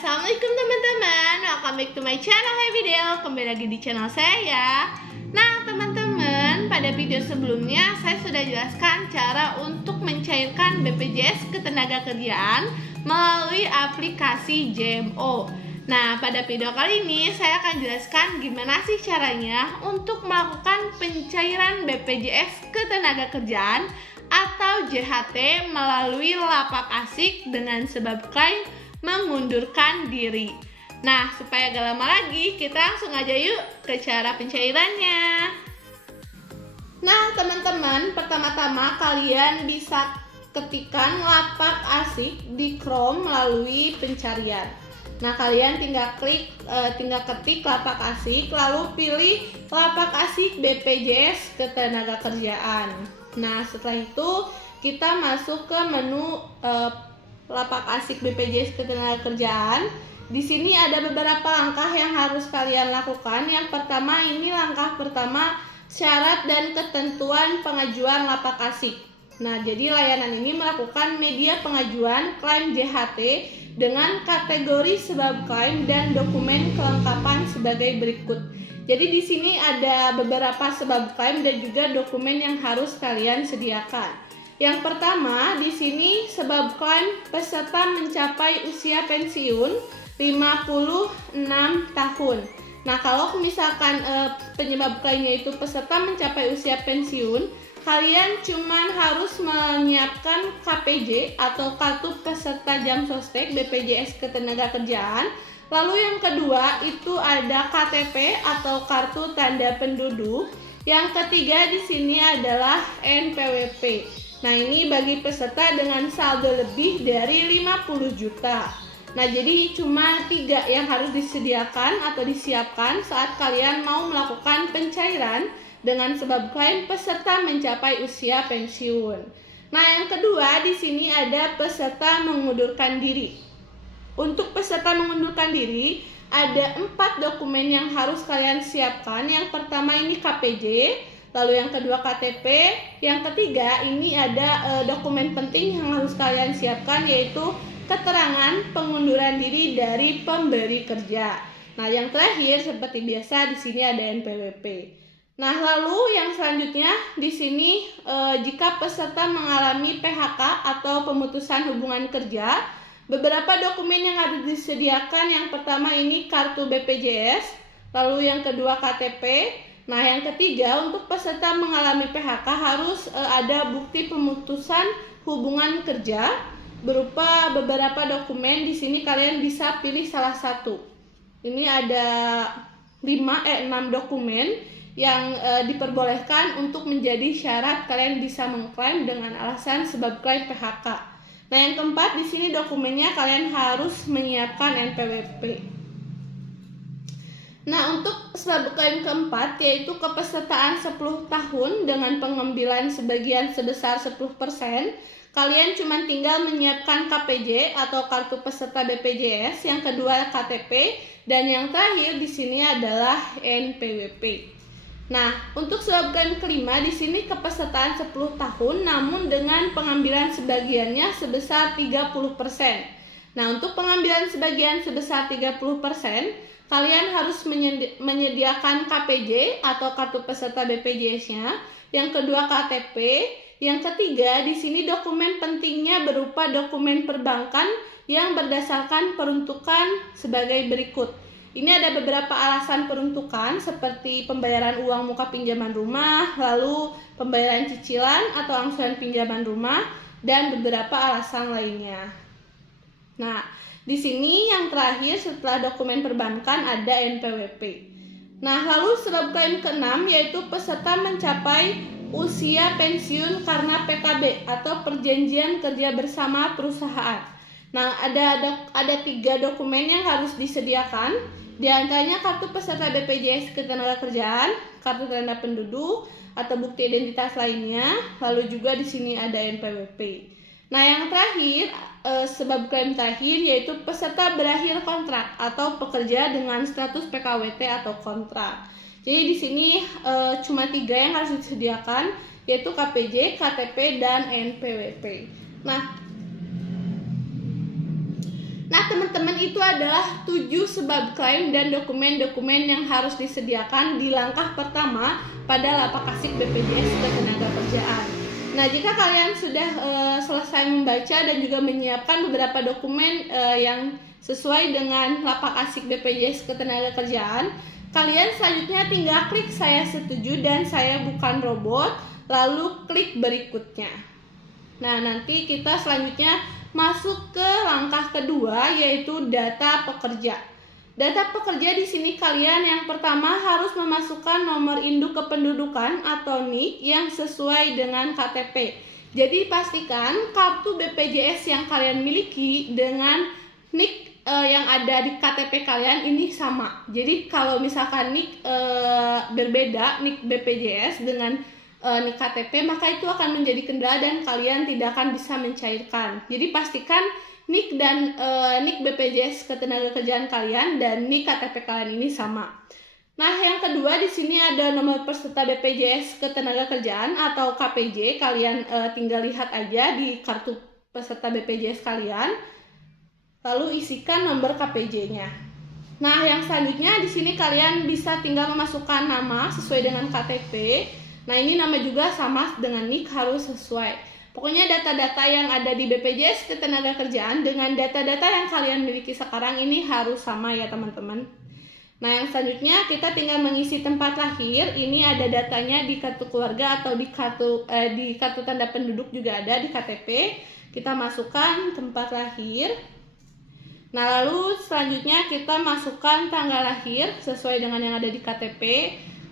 Assalamualaikum teman-teman, welcome back to my channel. Hey video, kembali lagi di channel saya ya. Nah teman-teman, pada video sebelumnya saya sudah jelaskan cara untuk mencairkan BPJS Ketenagakerjaan melalui aplikasi JMO. Nah pada video kali ini saya akan jelaskan gimana sih caranya untuk melakukan pencairan BPJS Ketenagakerjaan atau JHT melalui lapak asik dengan sebab klaim mengundurkan diri. Nah, supaya gak lama lagi, kita langsung aja yuk ke cara pencairannya. Nah, teman-teman, pertama-tama kalian bisa ketikkan lapak asik di Chrome melalui pencarian. Nah, kalian tinggal ketik lapak asik, lalu pilih lapak asik BPJS Ketenagakerjaan. Nah, setelah itu kita masuk ke menu lapak asik BPJS Ketenagakerjaan. Di sini ada beberapa langkah yang harus kalian lakukan. Yang pertama, ini langkah pertama, syarat dan ketentuan pengajuan lapak asik. Nah, jadi layanan ini melakukan media pengajuan klaim JHT dengan kategori sebab klaim dan dokumen kelengkapan sebagai berikut. Jadi di sini ada beberapa sebab klaim dan juga dokumen yang harus kalian sediakan. Yang pertama, di sini sebab klaim peserta mencapai usia pensiun 56 tahun. Nah, kalau misalkan penyebab klaimnya itu peserta mencapai usia pensiun, kalian cuma harus menyiapkan KPJ atau kartu peserta jam sostek BPJS Ketenagakerjaan. Lalu yang kedua itu ada KTP atau kartu tanda penduduk. Yang ketiga di sini adalah NPWP. Nah, ini bagi peserta dengan saldo lebih dari 50 juta. Nah, jadi cuma 3 yang harus disediakan atau disiapkan saat kalian mau melakukan pencairan dengan sebab klaim peserta mencapai usia pensiun. Nah, yang kedua di sini ada peserta mengundurkan diri. Untuk peserta mengundurkan diri, ada 4 dokumen yang harus kalian siapkan. Yang pertama ini KPJ, lalu yang kedua KTP, yang ketiga ini ada dokumen penting yang harus kalian siapkan, yaitu keterangan pengunduran diri dari pemberi kerja. Nah, yang terakhir seperti biasa di sini ada NPWP. Nah, lalu yang selanjutnya di sini jika peserta mengalami PHK atau pemutusan hubungan kerja, beberapa dokumen yang harus disediakan. Yang pertama ini kartu BPJS, lalu yang kedua KTP. Nah, yang ketiga untuk peserta mengalami PHK harus ada bukti pemutusan hubungan kerja berupa beberapa dokumen. Di sini kalian bisa pilih salah satu. Ini ada 6 dokumen yang diperbolehkan untuk menjadi syarat kalian bisa mengklaim dengan alasan sebab klaim PHK. Nah, yang keempat di sini dokumennya kalian harus menyiapkan NPWP. Nah, untuk sebab klaim keempat yaitu kepesertaan 10 tahun dengan pengambilan sebagian sebesar 10%. Kalian cuma tinggal menyiapkan KPJ atau kartu peserta BPJS, yang kedua KTP, dan yang terakhir di sini adalah NPWP. Nah, untuk sebab klaim kelima di sini kepesertaan 10 tahun namun dengan pengambilan sebagiannya sebesar 30%. Nah, untuk pengambilan sebagian sebesar 30%, kalian harus menyediakan KPJ atau kartu peserta BPJS-nya, yang kedua KTP, yang ketiga di sini dokumen pentingnya berupa dokumen perbankan yang berdasarkan peruntukan sebagai berikut. Ini ada beberapa alasan peruntukan seperti pembayaran uang muka pinjaman rumah, lalu pembayaran cicilan atau angsuran pinjaman rumah, dan beberapa alasan lainnya. Nah, di sini yang terakhir setelah dokumen perbankan ada NPWP. Nah, lalu sebab klaim ke-6 yaitu peserta mencapai usia pensiun karena PKB atau perjanjian kerja bersama perusahaan. Nah, ada 3 dokumen yang harus disediakan. Di antaranya kartu peserta BPJS Ketenagakerjaan, kartu tanda penduduk atau bukti identitas lainnya, lalu juga di sini ada NPWP. Nah, yang terakhir sebab klaim terakhir yaitu peserta berakhir kontrak atau pekerja dengan status PKWT atau kontrak. Jadi di sini cuma 3 yang harus disediakan, yaitu KPJ, KTP, dan NPWP. Nah, Nah, teman-teman, itu adalah 7 sebab klaim dan dokumen-dokumen yang harus disediakan di langkah pertama pada lapak asik BPJS Ketenagakerjaan. Nah, jika kalian sudah selesai membaca dan juga menyiapkan beberapa dokumen yang sesuai dengan lapak asik BPJS Ketenagakerjaan, kalian selanjutnya tinggal klik saya setuju dan saya bukan robot, lalu klik berikutnya. Nah, nanti kita selanjutnya masuk ke langkah kedua, yaitu data pekerja. Data pekerja di sini kalian yang pertama harus memasukkan nomor induk kependudukan atau NIK yang sesuai dengan KTP. Jadi pastikan kartu BPJS yang kalian miliki dengan NIK yang ada di KTP kalian ini sama. Jadi kalau misalkan NIK berbeda, NIK BPJS dengan NIK KTP, maka itu akan menjadi kendala dan kalian tidak akan bisa mencairkan. Jadi pastikan NIK dan NIK BPJS Ketenagakerjaan kalian dan NIK KTP kalian ini sama. Nah, yang kedua di sini ada nomor peserta BPJS Ketenagakerjaan atau KPJ. Kalian tinggal lihat aja di kartu peserta BPJS kalian, lalu isikan nomor KPJ-nya. Nah, yang selanjutnya di sini kalian bisa tinggal memasukkan nama sesuai dengan KTP. Nah, ini nama juga sama dengan NIK harus sesuai. Pokoknya data-data yang ada di BPJS Ketenagakerjaan dengan data-data yang kalian miliki sekarang ini harus sama ya teman-teman. Nah, yang selanjutnya kita tinggal mengisi tempat lahir. Ini ada datanya di kartu keluarga atau di kartu tanda penduduk juga ada di KTP. Kita masukkan tempat lahir. Nah, lalu selanjutnya kita masukkan tanggal lahir sesuai dengan yang ada di KTP.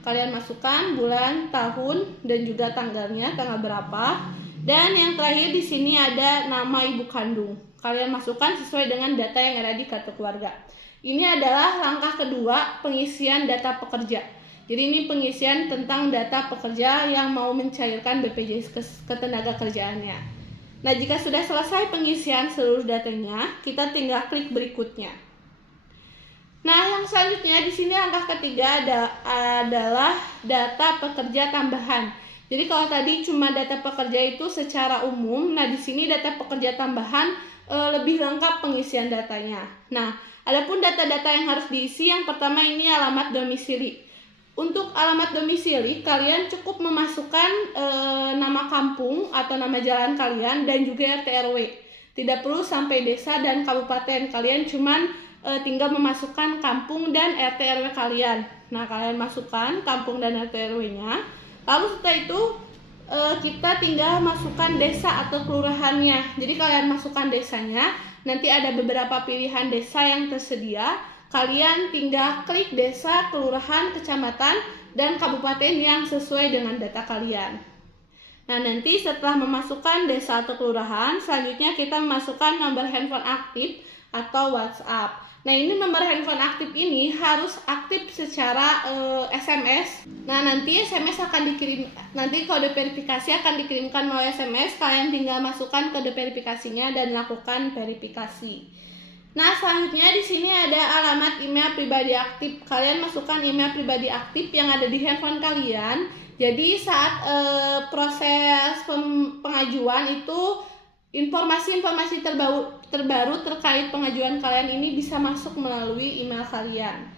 Kalian masukkan bulan, tahun, dan juga tanggalnya, tanggal berapa. Dan yang terakhir di sini ada nama ibu kandung. Kalian masukkan sesuai dengan data yang ada di kartu keluarga. Ini adalah langkah kedua pengisian data pekerja. Jadi ini pengisian tentang data pekerja yang mau mencairkan BPJS Ketenagakerjaannya. Nah, jika sudah selesai pengisian seluruh datanya, kita tinggal klik berikutnya. Nah, yang selanjutnya di sini langkah ketiga adalah data pekerja tambahan. Jadi kalau tadi cuma data pekerja itu secara umum, nah di sini data pekerja tambahan lebih lengkap pengisian datanya. Nah, adapun data-data yang harus diisi, yang pertama ini alamat domisili. Untuk alamat domisili, kalian cukup memasukkan nama kampung atau nama jalan kalian dan juga RT RW. Tidak perlu sampai desa dan kabupaten, kalian cuman tinggal memasukkan kampung dan RT RW kalian. Nah, kalian masukkan kampung dan RT RW-nya. Lalu setelah itu kita tinggal masukkan desa atau kelurahannya. Jadi kalian masukkan desanya. Nanti ada beberapa pilihan desa yang tersedia. Kalian tinggal klik desa, kelurahan, kecamatan, dan kabupaten yang sesuai dengan data kalian. Nah, nanti setelah memasukkan desa atau kelurahan, selanjutnya kita memasukkan nomor handphone aktif atau WhatsApp. Nah, ini nomor handphone aktif ini harus aktif secara SMS. Nah, nanti SMS akan dikirim, nanti kode verifikasi akan dikirimkan melalui SMS. Kalian tinggal masukkan kode verifikasinya dan lakukan verifikasi. Nah, selanjutnya di sini ada alamat email pribadi aktif. Kalian masukkan email pribadi aktif yang ada di handphone kalian. Jadi saat proses pengajuan itu informasi-informasi terbaru terkait pengajuan kalian ini bisa masuk melalui email kalian.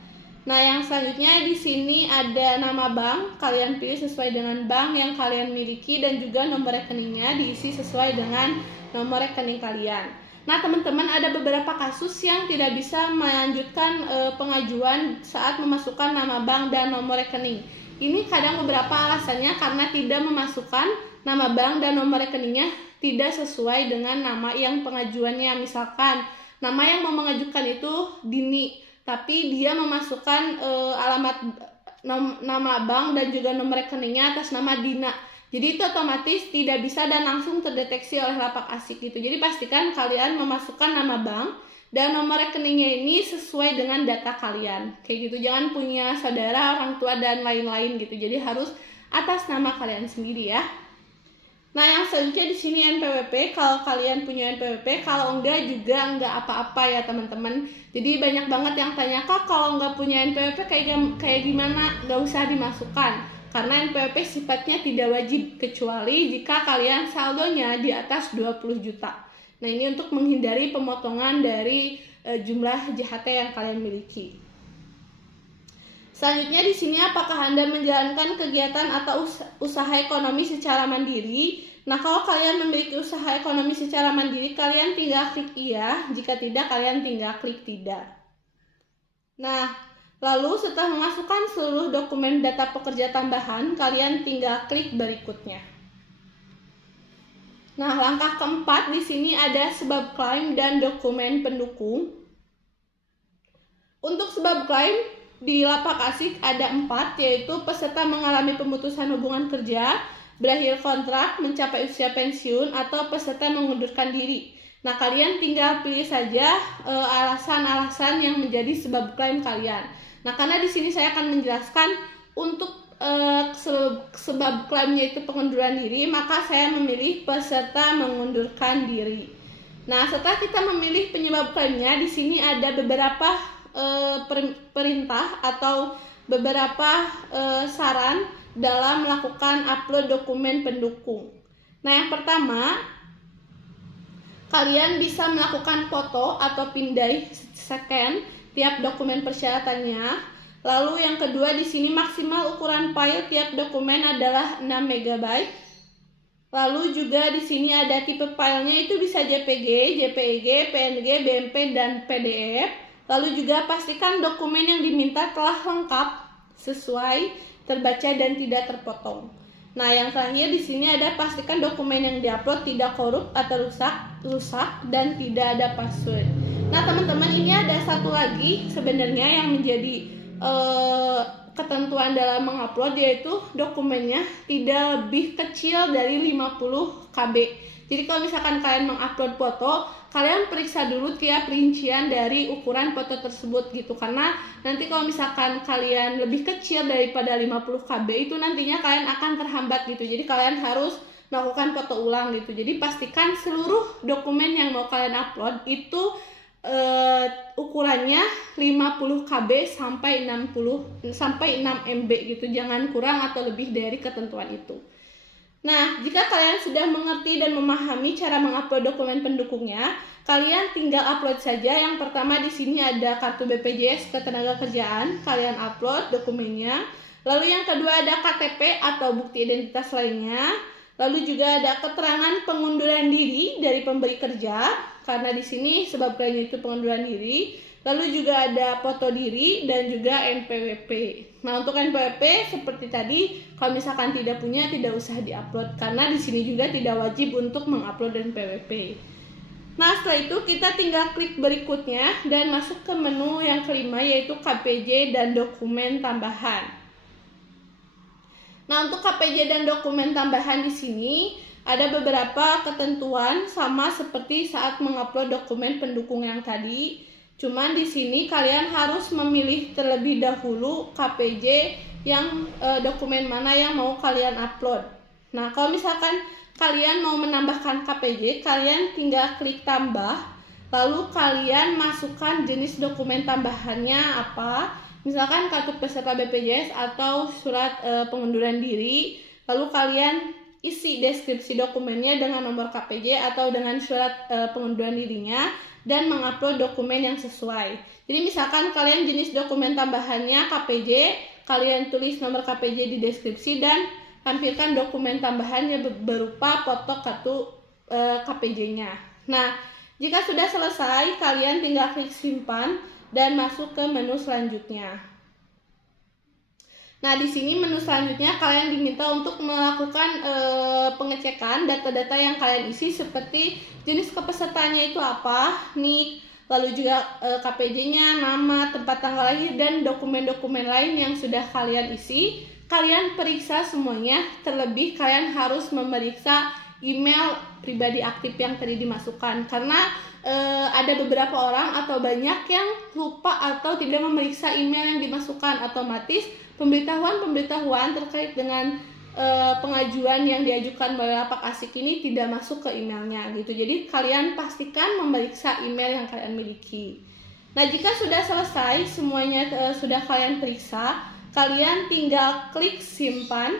Nah, yang selanjutnya di sini ada nama bank. Kalian pilih sesuai dengan bank yang kalian miliki dan juga nomor rekeningnya diisi sesuai dengan nomor rekening kalian. Nah, teman-teman, ada beberapa kasus yang tidak bisa melanjutkan pengajuan saat memasukkan nama bank dan nomor rekening. Ini kadang beberapa alasannya karena tidak memasukkan nama bank dan nomor rekeningnya tidak sesuai dengan nama yang pengajuannya. Misalkan nama yang mau mengajukan itu Dini, tapi dia memasukkan nama bank dan juga nomor rekeningnya atas nama Dina. Jadi itu otomatis tidak bisa dan langsung terdeteksi oleh lapak asik gitu. Jadi pastikan kalian memasukkan nama bank dan nomor rekeningnya ini sesuai dengan data kalian. Kayak gitu, jangan punya saudara, orang tua, dan lain-lain gitu. Jadi harus atas nama kalian sendiri ya. Nah, yang selanjutnya di sini NPWP. Kalau kalian punya NPWP, kalau enggak juga enggak apa-apa ya teman-teman. Jadi banyak banget yang tanya, "Kak, kalau enggak punya NPWP kayak gimana?" Enggak usah dimasukkan. Karena NPWP sifatnya tidak wajib kecuali jika kalian saldonya di atas 20 juta. Nah, ini untuk menghindari pemotongan dari jumlah JHT yang kalian miliki. Selanjutnya di sini, apakah Anda menjalankan kegiatan atau usaha ekonomi secara mandiri? Nah, kalau kalian memiliki usaha ekonomi secara mandiri, kalian tinggal klik iya. Jika tidak, kalian tinggal klik tidak. Nah, lalu setelah memasukkan seluruh dokumen data pekerja tambahan, kalian tinggal klik berikutnya. Nah, langkah keempat di sini ada sebab klaim dan dokumen pendukung. Untuk sebab klaim di lapak asik ada 4, yaitu peserta mengalami pemutusan hubungan kerja, berakhir kontrak, mencapai usia pensiun, atau peserta mengundurkan diri. Nah, kalian tinggal pilih saja alasan-alasan yang menjadi sebab klaim kalian. Nah, karena di sini saya akan menjelaskan untuk sebab klaimnya itu pengunduran diri, maka saya memilih peserta mengundurkan diri. Nah, setelah kita memilih penyebab klaimnya, di sini ada beberapa perintah atau beberapa saran dalam melakukan upload dokumen pendukung. Nah, yang pertama, kalian bisa melakukan foto atau pindai scan tiap dokumen persyaratannya. Lalu yang kedua, di sini maksimal ukuran file tiap dokumen adalah 6 MB. Lalu juga di sini ada tipe filenya itu bisa JPG, JPEG, PNG, BMP, dan PDF. Lalu juga pastikan dokumen yang diminta telah lengkap, sesuai, terbaca, dan tidak terpotong. Nah, yang terakhir di sini ada pastikan dokumen yang diupload tidak korup atau rusak dan tidak ada password. Nah, teman-teman, ini ada satu lagi sebenarnya yang menjadi ketentuan dalam mengupload, yaitu dokumennya tidak lebih kecil dari 50 KB. Jadi kalau misalkan kalian mengupload foto, kalian periksa dulu tiap rincian dari ukuran foto tersebut gitu, karena nanti kalau misalkan kalian lebih kecil daripada 50 KB itu nantinya kalian akan terhambat gitu. Jadi kalian harus melakukan foto ulang gitu. Jadi pastikan seluruh dokumen yang mau kalian upload itu ukurannya 50 KB sampai 6 MB gitu. Jangan kurang atau lebih dari ketentuan itu. Nah, jika kalian sudah mengerti dan memahami cara mengupload dokumen pendukungnya, kalian tinggal upload saja. Yang pertama di sini ada kartu BPJS Ketenagakerjaan, kalian upload dokumennya. Lalu yang kedua ada KTP atau bukti identitas lainnya. Lalu juga ada keterangan pengunduran diri dari pemberi kerja, karena di sini sebab klaimnya itu pengunduran diri. Lalu juga ada foto diri dan juga NPWP. Nah, untuk NPWP seperti tadi, kalau misalkan tidak punya, tidak usah diupload, karena di sini juga tidak wajib untuk mengupload NPWP. Nah, setelah itu kita tinggal klik berikutnya dan masuk ke menu yang kelima, yaitu KPJ dan dokumen tambahan. Nah, untuk KPJ dan dokumen tambahan di sini ada beberapa ketentuan sama seperti saat mengupload dokumen pendukung yang tadi. Cuman di sini kalian harus memilih terlebih dahulu KPJ yang dokumen mana yang mau kalian upload. Nah, kalau misalkan kalian mau menambahkan KPJ, kalian tinggal klik tambah, lalu kalian masukkan jenis dokumen tambahannya apa. Misalkan kartu peserta BPJS atau surat pengunduran diri, lalu kalian isi deskripsi dokumennya dengan nomor KPJ atau dengan surat pengunduran dirinya, dan mengupload dokumen yang sesuai. Jadi misalkan kalian jenis dokumen tambahannya KPJ, kalian tulis nomor KPJ di deskripsi dan tampilkan dokumen tambahannya berupa foto kartu KPJ-nya. Nah, jika sudah selesai, kalian tinggal klik simpan dan masuk ke menu selanjutnya. Nah, di sini menu selanjutnya kalian diminta untuk melakukan pengecekan data-data yang kalian isi, seperti jenis kepesertaannya itu apa, NIK, lalu juga KPJ-nya, nama, tempat tanggal lahir, dan dokumen-dokumen lain yang sudah kalian isi. Kalian periksa semuanya, terlebih kalian harus memeriksa email pribadi aktif yang tadi dimasukkan, karena ada beberapa orang atau banyak yang lupa atau tidak memeriksa email yang dimasukkan. Otomatis pemberitahuan terkait dengan pengajuan yang diajukan oleh lapak asik ini tidak masuk ke emailnya gitu. Jadi kalian pastikan memeriksa email yang kalian miliki. Nah, jika sudah selesai semuanya sudah kalian periksa, kalian tinggal klik simpan,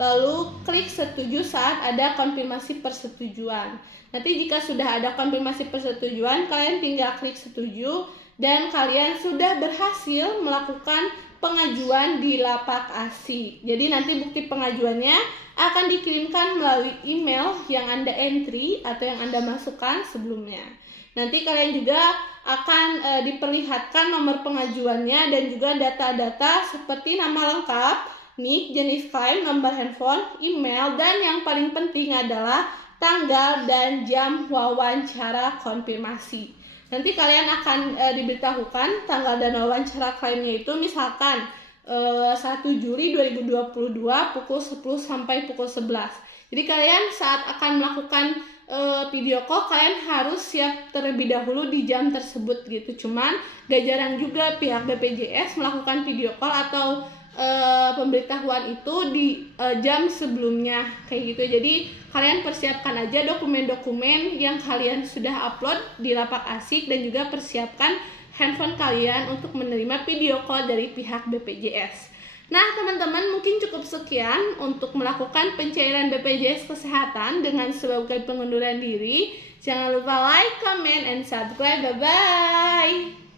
lalu klik setuju saat ada konfirmasi persetujuan. Nanti jika sudah ada konfirmasi persetujuan, kalian tinggal klik setuju dan kalian sudah berhasil melakukan pengajuan di Lapak Asik. Jadi nanti bukti pengajuannya akan dikirimkan melalui email yang Anda entry atau yang Anda masukkan sebelumnya. Nanti kalian juga akan diperlihatkan nomor pengajuannya dan juga data-data seperti nama lengkap, NIK, jenis klaim, nomor handphone, email, dan yang paling penting adalah tanggal dan jam wawancara konfirmasi. Nanti kalian akan diberitahukan tanggal dan wawancara klaimnya itu misalkan 1 Juli 2022 pukul 10 sampai pukul 11. Jadi kalian saat akan melakukan video call, kalian harus siap terlebih dahulu di jam tersebut gitu. Cuman gak jarang juga pihak BPJS melakukan video call atau pemberitahuan itu di jam sebelumnya kayak gitu. Jadi kalian persiapkan aja dokumen-dokumen yang kalian sudah upload di Lapak Asik dan juga persiapkan handphone kalian untuk menerima video call dari pihak BPJS. Nah teman-teman, mungkin cukup sekian untuk melakukan pencairan BPJS Kesehatan dengan sebagai pengunduran diri. Jangan lupa like, comment, and subscribe. Bye-bye.